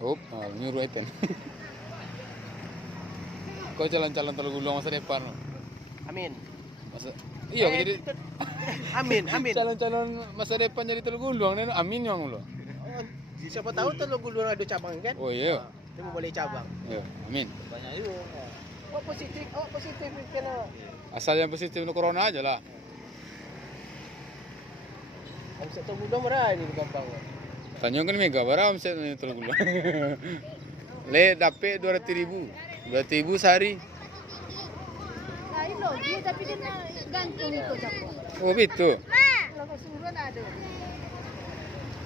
Oh, nyuruh Eten. Kau calon-calon Teluk Gulung masa depan. Amin. Masa iya jadi Amin. calon-calon masa depan jadi Teluk Gulung dan amin yang lo. Oh, siapa tahu Teluk Gulung ada cabang kan? Oh iya. Dia mau boleh cabang. Ya, amin. Banyak juga. Oh positif kena. Asal yang positif untuk corona aja lah. Omset Teluk Gulung berapa ni di Gampang? Tanjung kan mega berapa omset ni Teluk Gulung? Le dapat 200.000. 200.000 sehari. Lain loh, dia tapi dia nak gantung itu capung. Oh betul. Kalau suruh tak ada.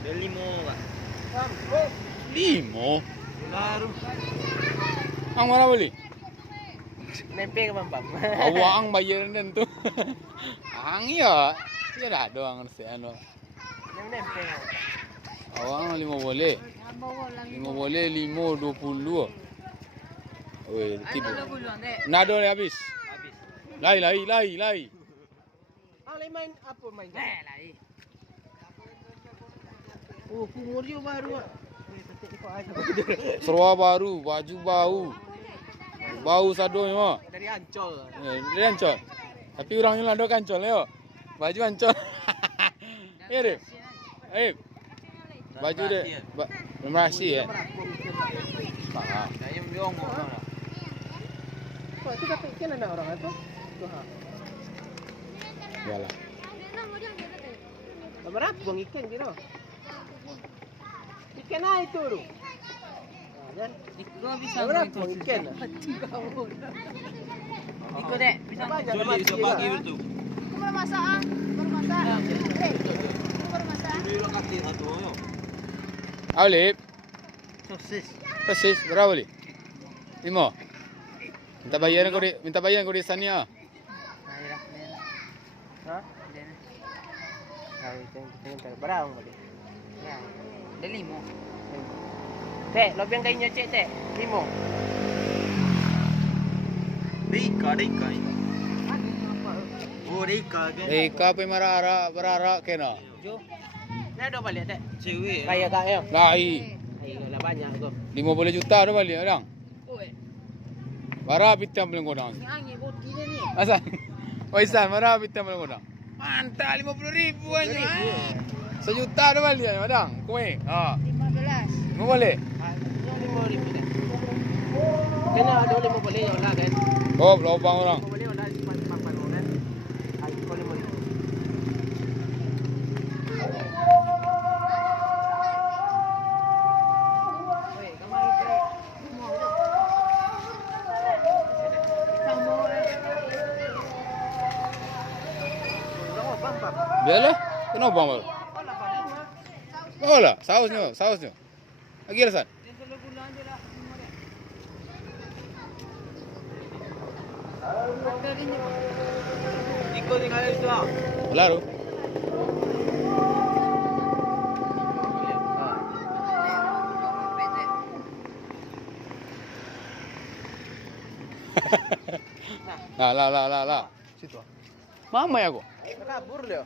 Ada 5 Pak. 5. Baru. Ang mana beli? Nempel ke Bambang? Awak ang bayar dan tu. Ang ya. Ya dah ada ang nasi anu. Nempel. Awak ang 5 boleh. 5 boleh 5 20. Oi, tiba. Nado le habis. Habis. Lai. Ah, lain main apa main? Oh, kumur dia baru. Seruah baru, baju bau. Bau sado memang. Dari Ancol. Dia Ancol. Tapi orangnya lado Ancol yo. Baju Ancol. Ya deh. Baju dia Merasi ya. Ah. Saya biong orang. Oh, itu dapat ikan ada orang itu? Tuh. Yalah. Berapa buang ikan gitu? Ikan apa itu tu? Kan? Ikut bisa Berapa buang ikan? Ikut dek. Bisa bisa pagi betul. Aku baru masak ah. Baru masak. Aku baru masak. Dulu kaki satu yo. Alip, Sosis. persis berapa beli? 5. Minta bayaran kau di sana. Ha? Kita berapa balik? Ya. Ada 5. Teh, lobiang kayunya cek teh. 5. Dika. Oh, Dika kan. Kau pergi berara kena. Jo. Nah, dah balik teh. Cewek. Kaya kak ya. Lai. Ayo lah banyak tu. 50 juta dah balik orang. Oi. Berapa pitam belum godang? Ni angin bodi dia ni. Asal? Waisan, berapa pitam belum godang? Mantap 50.000 aja. 1 juta dah balik godang. Kue. Ha. 15. Mau balik? Yang 5,000 teh. Kena ada 5 boleh ya lah kan. Oh, lobang orang. 5 boleh lah simpan kan. Ayo kau 5,000. Biarlah. Kenapa bang? Oh lah, sausnya. Lagi alasan? Ikut tinggal itu ah. Lalu. Lah. Situ. Mama ya kok. Kabur dia.